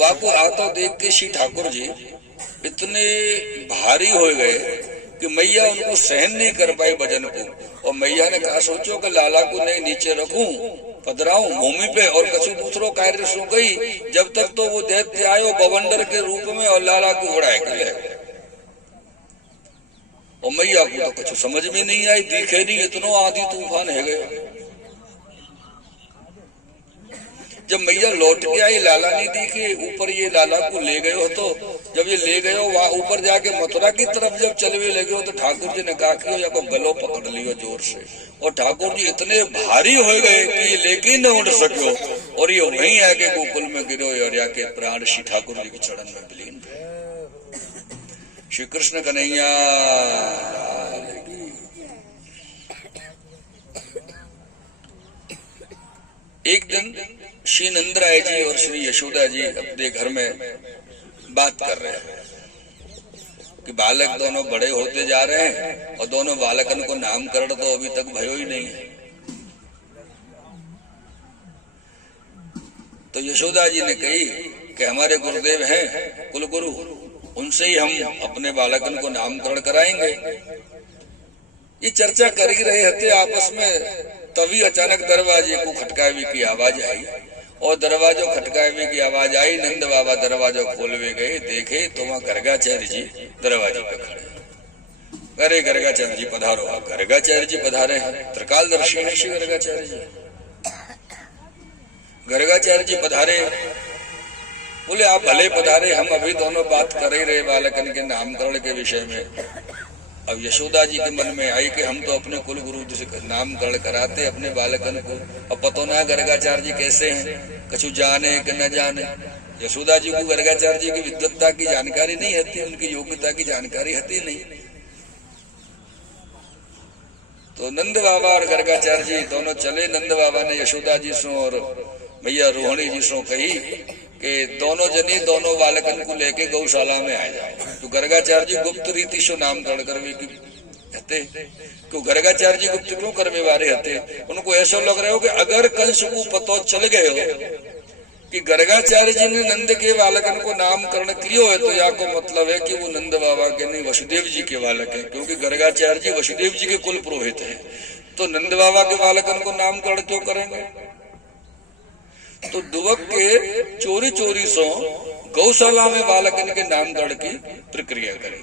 वाको आतो देख के श्री ठाकुर जी इतने भारी हो गए कि मैया उनको सहन नहीं कर पाई भजन को। और मैया ने कहा सोचो कि लाला को नहीं नीचे रखूं, पधराऊं भूमि पे और कछु दूसरो कार्य सो गई। जब तक तो वो दैत्य आयो बवंडर के रूप में और लाला को उड़ाए के ले। और मैया को तो कुछ समझ में नहीं आई, दिखे नहीं, इतनो आंधी तूफान है गया। जब मैया लौट के आई लाला नहीं दिखे, ऊपर ये लाला को ले गए हो। तो जब ये ले गए हो वहां ऊपर जाके मथुरा की तरफ जब चलवे लगे हो तो ठाकुर जी ने कहा कि या को गलो पकड़ लियो जोर से। और ठाकुर जी इतने भारी हो गए कि ये लेके न उड़ सको और ये वहीं आके गोकुल में गिरो और जाके प्राण श्री ठाकुर जी के चरण में विलीन हुए। श्री कृष्ण कन्हैया। एक दिन श्री नंदराय जी और श्री यशोदा जी अपने घर में बात कर रहे हैं कि बालक दोनों बड़े होते जा रहे हैं और दोनों बालकन को नामकरण तो अभी तक भयो ही नहीं है। तो यशोदा जी ने कही कि हमारे गुरुदेव हैं कुलगुरु, उनसे ही हम अपने बालकन को नामकरण कराएंगे। ये चर्चा कर ही रहे थे आपस में, तभी अचानक दरवाजे को खटकावे की आवाज आई। और दरवाजो खटकावे की आवाज आई, नंद बाबा दरवाजा खोलवे गए, देखे तो वहां गर्गाचार्य जी दरवाजे पे खड़े। अरे गर्गाचार्य जी पधारो। आप गर्गाचार्य जी पधारे हैं, त्रिकालदर्शी हैं श्री गर्गाचार्य जी। गर्गाचार्य जी पधारे, बोले आप भले पधारे, हम अभी दोनों बात कर ही रहे बालकन के नामकरण के विषय में। अब यशोदा जी के मन में आई कि हम तो अपने कुल गुरु जी से नामकरण कराते अपने बालकन को, अब पतो ना गर्गाचार्य जी कैसे हैं, कछु जाने कि न जाने। यशोदा जी को गर्गाचार्य जी की विद्वत्ता की जानकारी नहीं होती, उनकी योग्यता की जानकारी होती नहीं। तो नंद बाबा और गर्गाचार्य जी दोनों चले। नंद बाबा ने यशोदा जी से और मैया रोहिणी जी से कही कि दोनों जनी दोनों बालकन को लेके गौशाला में आ जाए। तो गर्गाचार्य जी गुप्त रीति से नामकरण करवे की हते। क्यों गर्गाचार्य जी गुप्त क्यों करवे वाले हते? उनको ऐसा लग रहा हो कि अगर कंस को पतो चल गए हो कि गर्गाचार्य जी ने नंद के बालकन को नामकरण किया है तो या को मतलब है कि वो नंद बाबा के नहीं वसुदेव जी के बालक है, क्योंकि गर्गाचार्य जी वसुदेव जी के कुल पुरोहित है। तो नंद बाबा के बालकन को नामकरण क्यों करेंगे? तो दुबक के चोरी चोरी सो गौशाला में बालकन के नामकरण की प्रक्रिया करें,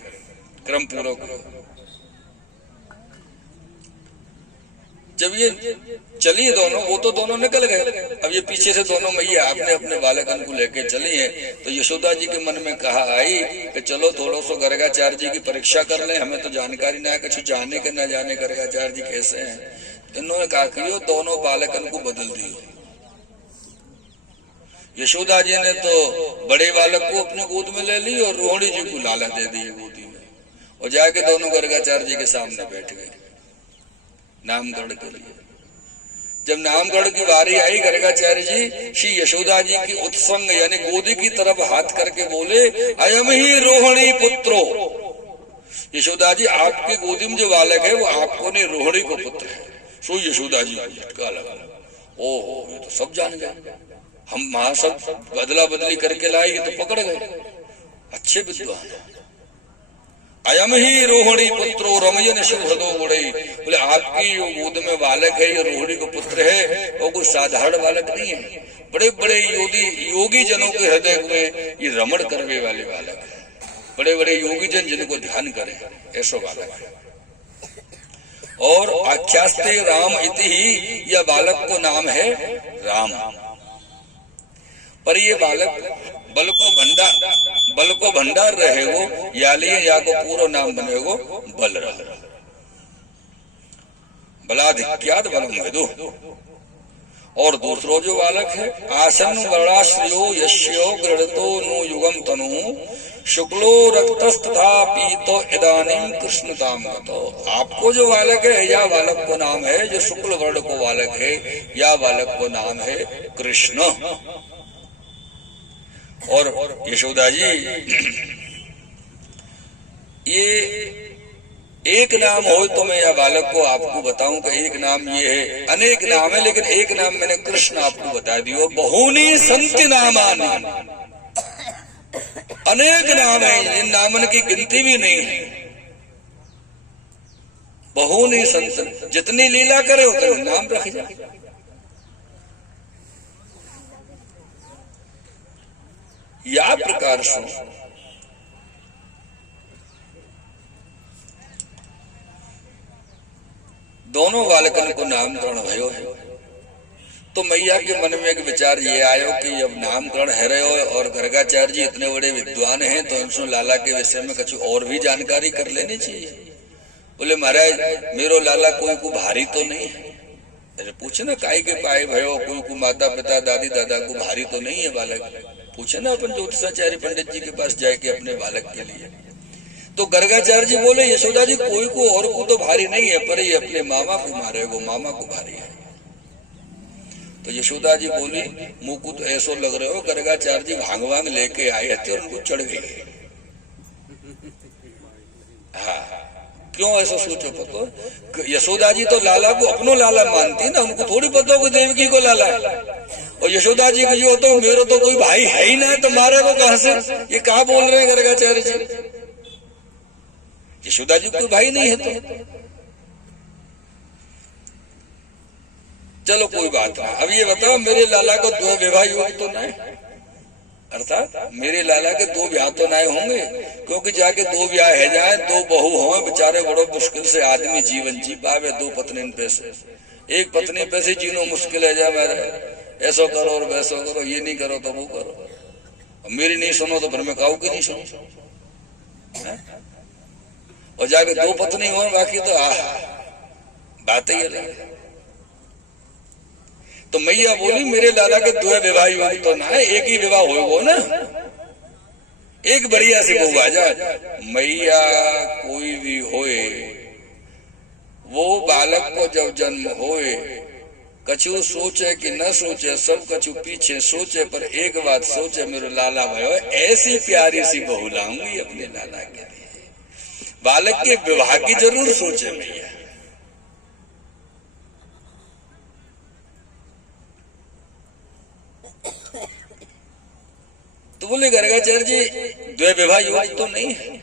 क्रम पूरा करो। जब ये चली दोनों, वो तो दोनों निकल गए, अब ये पीछे से दोनों मैया अपने अपने बालकन को लेके चली है। तो यशोदा जी के मन में कहा आई कि चलो थोड़ा सा गर्गाचार्य जी की परीक्षा कर लें, हमें तो जानकारी ना है कुछ जाने के न जाने गर्गाचार्य जी कैसे हैं। इन्होंने कहा कि दोनों बालकन को बदल दियो। यशोदा जी ने तो बड़े बालक को अपने गोद में ले ली और रोहिणी जी को लाला दे दिए गोदी में, और जाके दोनों गर्गाचार्य जी के सामने बैठ गए नामकरण के लिए। जब नामकरण की बारी आई, गर्गाचार्य जी श्री यशोदा जी की उत्संग यानी गोदी की तरफ हाथ करके बोले, अयम ही रोहिणी पुत्रो। यशोदा जी आपके गोदी में जो बालक है वो आपको नहीं रोहिणी को पुत्र है। सो यशोदा जी को झटका लगा, ओहो ये तो सब जान गए, हम वहां सब बदला बदली करके लाए, ये तो पकड़ गए, अच्छे विद्वान। अयम ही रोहिणी पुत्रो रमयन शुभदो गुड़ई। बोले आपकी जो गोद में बालक है ये रोहिणी को पुत्र है, वो कोई साधारण बालक नहीं है, बड़े बड़े योगी जनों के हृदय में ये रमण करने वाले बालक है, बड़े बड़े योगी जन जिनको ध्यान करे ऐसा बालक है। और आख्यास्ते राम इति ही, यह बालक को नाम है राम। पर ये बालक बल को भंडार रहेगो, या को पूरा नाम बनेगो बल रहा, बलाधिक्याद बलम विदु। और दूसरो जो बालक है, आसन वर्णाश्रयो यश्यो गृहतो नो युगम तनु शुक्लो रक्तस्तथा पीतो इदानीम कृष्णताम गतो। आपको जो बालक है या बालक को नाम है जो शुक्ल वर्ण को बालक है, या बालक को नाम है कृष्ण। और यशोदा जी ये एक नाम हो तो मैं या बालक को आपको बताऊं कि एक नाम ये है, अनेक नाम है लेकिन एक नाम मैंने कृष्ण आपको बता दियो। बहुनी संति नामानि, अनेक नाम है, इन नामन की गिनती भी नहीं है। बहु नहीं संत, जितनी लीला करे उतने नाम रख जाए। या प्रकार से दोनों बालकन को नामकरण भयो है। तो मैया के मन में एक विचार ये आयो कि अब नामकरण है रहे हो और गर्गाचार्य जी इतने बड़े विद्वान हैं तो इनसे लाला के विषय में कुछ और भी जानकारी कर लेनी चाहिए। बोले महाराज मेरो लाला कोई को भारी तो नहीं है। अरे पूछे ना काई के पाए भयो, कोई को माता पिता दादी दादा को भारी तो नहीं है बालक। पूछे ना अपन ज्योतिषाचार्य पंडित जी के पास जाके अपने बालक के लिए। तो गर्गाचार्य जी बोले यशोदा जी कोई को और को तो भारी नहीं है, पर ये अपने मामा को मारेगो, मामा को भारी है। तो यशोदा जी बोली मुंह को तो ऐसो लग रहे हो गर्गाचार्य जी भांग वांग लेके आए थे और उनको चढ़ गए। हाँ क्यों ऐसा सोचो पतो, यशोदा जी तो लाला को अपनो लाला मानती ना, उनको थोड़ी पता हो कि देवकी को लाला है। और यशोदा जी को जो तो मेरा तो कोई भाई है ही ना, तो मारे को कहां से, ये कहा बोल रहे हैं गर्गाचार्य जी। यशोदा जी कोई भाई नहीं है तो चलो कोई बात नहीं। अब ये बताओ मेरे लाला को दो विवाह योग तो नहीं, अर्थात मेरे लाला के दो ब्याह तो नहीं होंगे, क्योंकि जाके दो ब्याह है जाए, दो बहू हो, बेचारे बड़ो मुश्किल से आदमी जीवन जी पावे। दो पत्नी पे से एक पत्नी पे से जीनो मुश्किल है जा मेरा, ऐसो करो और वैसो करो, ये नहीं करो तो वो करो। मेरी नहीं सुनो तो फिर मैं काऊ की नहीं सुनो। और जाके दो पत्नी हो बाकी तो बात ही अलग है। तो मैया बोली मेरे लाला के दो विवाह योग तो ना है, एक ही विवाह होगा ना, एक बढ़िया से वो आ जाए। मैया कोई भी होए, वो बालक को जब जन्म होए कछु सोचे कि न सोचे, सब कछु पीछे सोचे, पर एक बात सोचे मेरे लाला भयो ऐसी प्यारी सी बहू लाऊंगी अपने लाला के लिए। बालक के विवाह की जरूर सोचे मैया। तो बोले गर्गाचार्य जी द्वै विवाह योग तो नहीं है।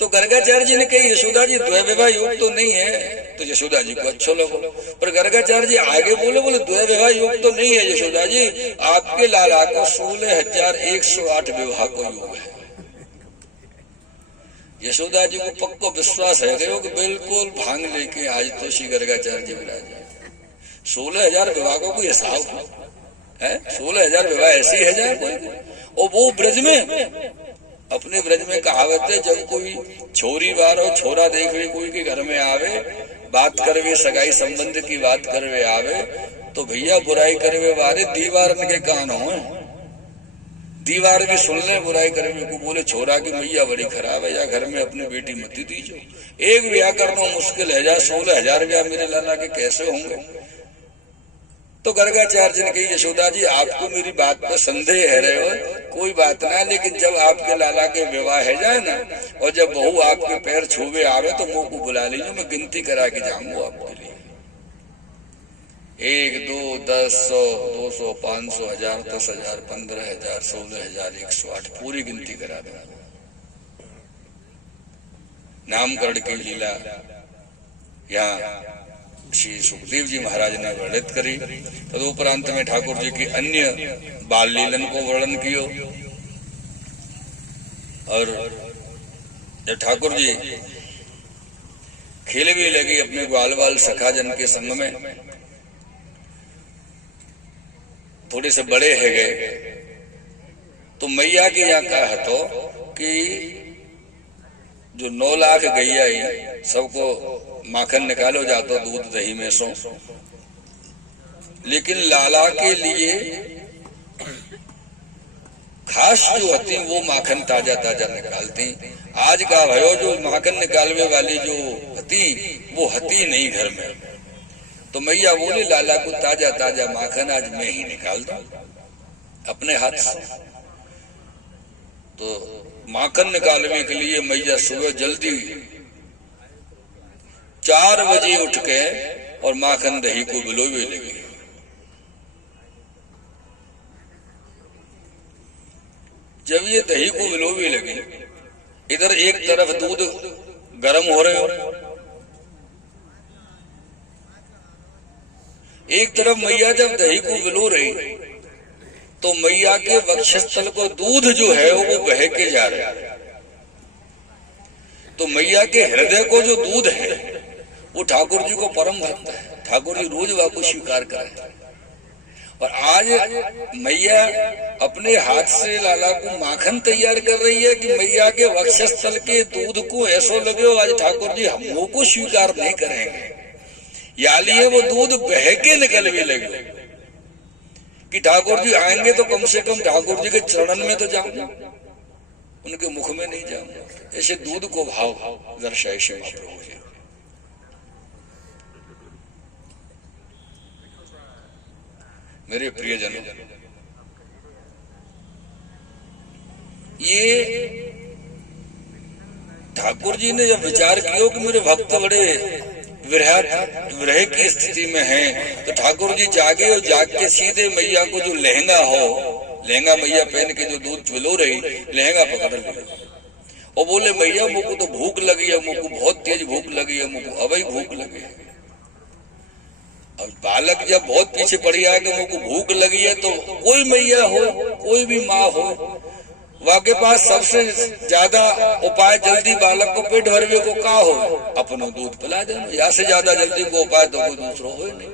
तो गर्गाचार्य जी ने कही यशोदा जी द्वै विवाह योग तो नहीं है। तो यशोदा जी को अच्छा लगा, पर गर्गाचार्य जी आगे बोले द्वै विवाह योग तो नहीं है यशोदा जी, आपके लाला को 16,108 विवाह को योग है। यशोदा जी को पक्को विश्वास है कि बिल्कुल भांग लेके आज तो श्री गर्गाचार्य जी विराज 16,000 विवाह को कोई हिसाब है। 16,000 विवाह ऐसी है जाए कोई। और वो ब्रज में, अपने ब्रज में कहावत है जब कोई छोरी बार और छोरा देखे कोई के घर में आवे, बात करवे सगाई संबंध की बात करवे आवे, तो भैया बुराई करवे वारे दीवार के कान हो, दीवार भी सुन ले बुराई करवे को। बोले छोरा की मैया बड़ी खराब है, या घर में अपनी बेटी मत दीजो। एक ब्याह करना मुश्किल है जा, 16,000 ब्याह मेरे लाला के कैसे होंगे। तो गर्गाचार्य जी ने कही यशोदा जी आपको मेरी बात पर संदेह है रहे हो, कोई बात ना, लेकिन जब आपके लाला के विवाह है जाए ना, और जब बहू आपके पैर छूबे आवे तो मुंह को बुला लीजिए, मैं गिनती करा के जाऊंगा आपके लिए। 1 2 10 100 200 500 1000 10,000 15,000 16,108 पूरी गिनती करा दूंगा। नामकरण की लीला यहाँ श्री सुखदेव जी महाराज ने वर्णित करी। तदुपरांत में ठाकुर जी की अन्य बाल लीलन को वर्णन कियो। और जब ठाकुर जी खेल भी लगी अपने ग्वाल बाल सखा जन के संग में, थोड़े से बड़े है गए, तो मैया के यहाँ कहा तो कि जो 9 लाख गैया ही सबको माखन निकालो जातो दूध दही में सो, लेकिन लाला के लिए खास जो होती वो माखन ताजा ताजा निकालती। आज का भयो जो माखन निकालने वाली जो हती वो हती नहीं घर में। तो मैया बोली लाला को ताजा ताजा माखन आज मैं ही निकाल दूं अपने हाथ से। तो माखन निकालने के लिए मैया सुबह जल्दी 4 बजे उठ के और माखन दही को बिलोवे लगी। जब ये दही को विलोवी लगी, इधर एक तरफ दूध गर्म हो रहे हो, एक तरफ मैया जब दही को विलो रही तो मैया के वक्षस्थल को दूध जो है वो बह के जा रहा है। तो मैया के हृदय को जो दूध है वो ठाकुर जी को परम भक्त है, ठाकुर जी रोज वह को स्वीकार करे। और आज मैया अपने हाथ से लाला को माखन तैयार कर रही है कि मैया के वक्षस्थल के दूध को ऐसो लगे हो आज ठाकुर जी हम को स्वीकार नहीं करेंगे, या लिए वो दूध बह के निकल भी लगे कि ठाकुर जी आएंगे तो कम से कम ठाकुर जी के चरणन में तो जाऊंगा, उनके मुख में नहीं जाऊंगा। ऐसे दूध को भाव दर्शाए शिव प्रभु जी। मेरे प्रियजनों, ये ठाकुर जी ने जब विचार किया कि मेरे भक्त बड़े विरह की स्थिति में हैं, तो ठाकुर जी जागे और जाग के सीधे मैया को जो लहंगा हो, लहंगा मैया पहन के जो दूध चुलो रही, लहंगा पकड़ लिया और बोले मैया मुझको तो भूख लगी है, मुझको बहुत तेज भूख लगी है, मुझको अभी भूख लगी है। और बालक जब बहुत पीछे पड़ गया कि मुझको भूख लगी है, तो कोई मैया हो, कोई भी माँ हो, वाके पास सबसे ज्यादा उपाय जल्दी बालक को पेट भरवे को का हो, अपनो दूध पिला देना, या से ज्यादा जल्दी को उपाय तो कोई दूसरा हो नहीं।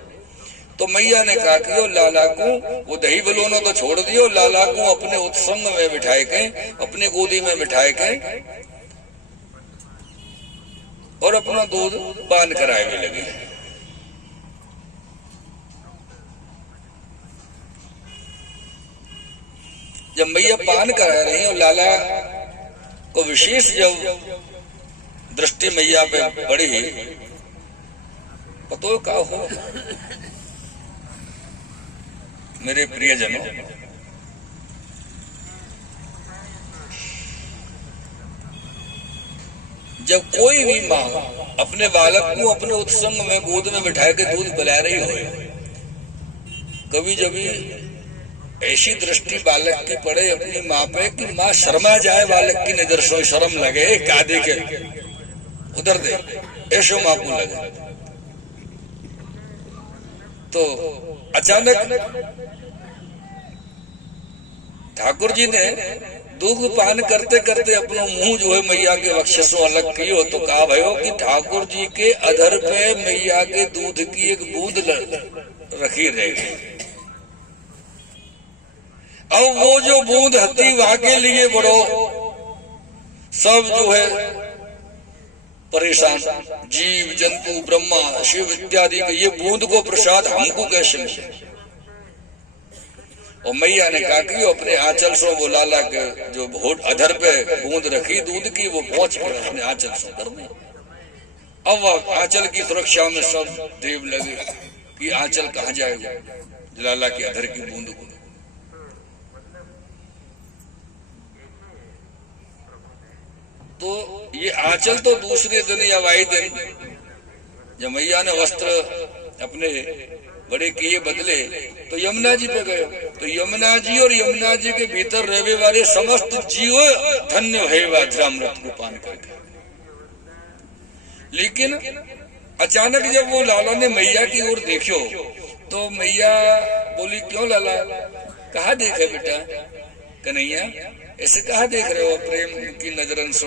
तो मैया ने कहा कि लाला को वो दही बलोना तो छोड़ दियो, लाला को अपने उत्संग में बिठाए के, अपनी गोदी में बिठाए के और अपना दूध पान कराए भी लगे। जब मैया पान करा रही और लाला को विशेष जब दृष्टि मैया पे पड़ी, पतो का हो मेरे प्रियजनों, जब कोई भी माँ अपने बालक को अपने उत्संग में गोद में बिठा के दूध पिला रही हो, कभी जब ऐसी दृष्टि बालक की पड़े अपनी माँ पे कि माँ शर्मा जाए, बालक की नजर से शर्म लगे, का देखे उधर दे, ऐसो माँ को लगे, तो अचानक ठाकुर जी ने दूध पान करते करते अपना मुंह जो है मैया के वक्षसों अलग कियो, तो कहा भयो कि ठाकुर जी के अधर पे मैया के दूध की एक बूंद रखी रहेगी। अब वो जो बूंद हती वहां के लिए बड़ो सब जो है परेशान, जीव जंतु ब्रह्मा शिव इत्यादि के ये बूंद को प्रसाद हमको कैसे मिले। और मैया ने कहा कि अपने आंचल से वो लाला के जो होठ अधर पे बूंद रखी दूध की, वो पहुंच कर अपने आंचल से कर दे। अब आंचल की सुरक्षा में सब देव लगे कि आंचल कहाँ जाएगा, लाला की अधर की बूंद को। तो ये आंचल तो दूसरे दिन या वाई दिन जब मैया ने वस्त्र अपने बड़े किए बदले तो यमुना जी पे गए, तो यमुना जी और यमुना जी के भीतर रहने वाले समस्त जीव धन्य है वज्रामृत को पान करके। लेकिन अचानक जब वो लाला ने मैया की ओर देखो तो मैया बोली, क्यों लाला, कहा देखे बेटा, कन्हैया ऐसे कहा देख रहे हो प्रेम की नजरन से।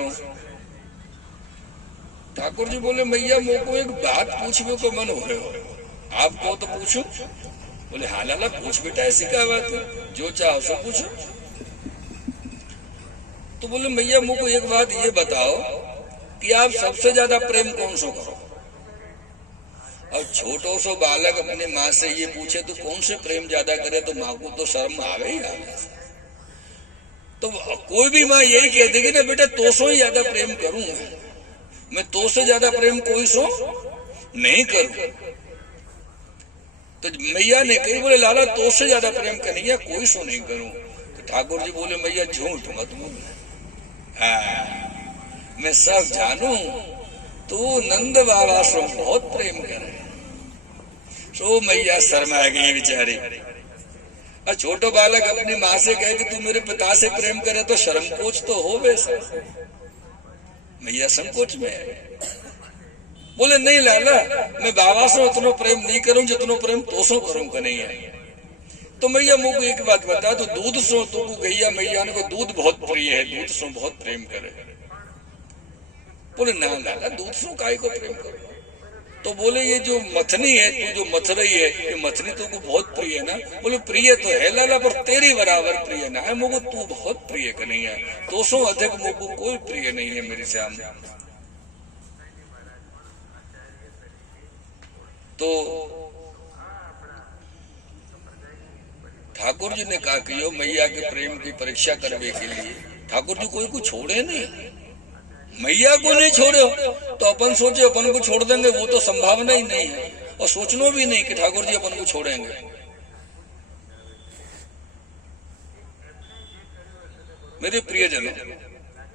ठाकुर जी बोले, मैया मुझको एक बात पूछने को मन हो रहे हो, आपको तो पूछो। बोले, हाँ लाला पूछ बेटा, ऐसी क्या बात है, जो चाहो सो पूछो। तो बोले, मैया मुझको एक बात ये बताओ कि आप सबसे ज्यादा प्रेम कौन सो करो। अब छोटो सो बालक अपने माँ से ये पूछे तो कौन से प्रेम ज्यादा करे, तो माँ को तो शर्म आवे ही आवे। तो कोई भी माँ यही कह देगी ना, बेटा तो सो ही ज्यादा प्रेम करूं मैं तो से ज्यादा प्रेम कोई सो नहीं करूं। तो मैया ने कही, बोले लाला तो से ज्यादा प्रेम कन्हैया कोई सो नहीं करूं। तो ठाकुर जी बोले, मैया झूठ मत बोल, मैं सब जानू, तू नंद बाबा से बहुत प्रेम करे। सो मैया शर्मा गई बेचारी। और छोटो बालक अपनी माँ से कहे कि तू मेरे पिता से प्रेम करे तो शर्म कोच तो हो वैसा। मैया संकोच में है। बोले नहीं लाला, मैं बाबा से उतना प्रेम नहीं करूं जितना प्रेम तोसो करूं कन्हैया। तो मैया मुझको एक बात बता, तो दूध सो तो गैया मैया ने को दूध बहुत प्रिय है, दूध सो बहुत प्रेम करे। बोले ना लाला, दूध सो काय को प्रेम करो। तो बोले ये जो मथनी है, तू जो मथ रही है, ये मथनी तो को बहुत प्रिय है ना। बोले प्रिय तो है लाला, पर तेरी बराबर प्रिय ना है मुझको, तू बहुत प्रिय कन्हैया, तो सो अधिक मुझको कोई प्रिय नहीं है मेरी श्याम। तो ठाकुर जी ने कहा कि यो मैया के प्रेम की परीक्षा करने के लिए ठाकुर जी कोई को छोड़े नहीं, मैया को नहीं छोड़ो तो अपन सोचे अपन को छोड़ देंगे, वो तो संभावना ही नहीं है, और सोचना भी नहीं कि ठाकुर जी अपन को छोड़ेंगे। मेरे प्रियजनों,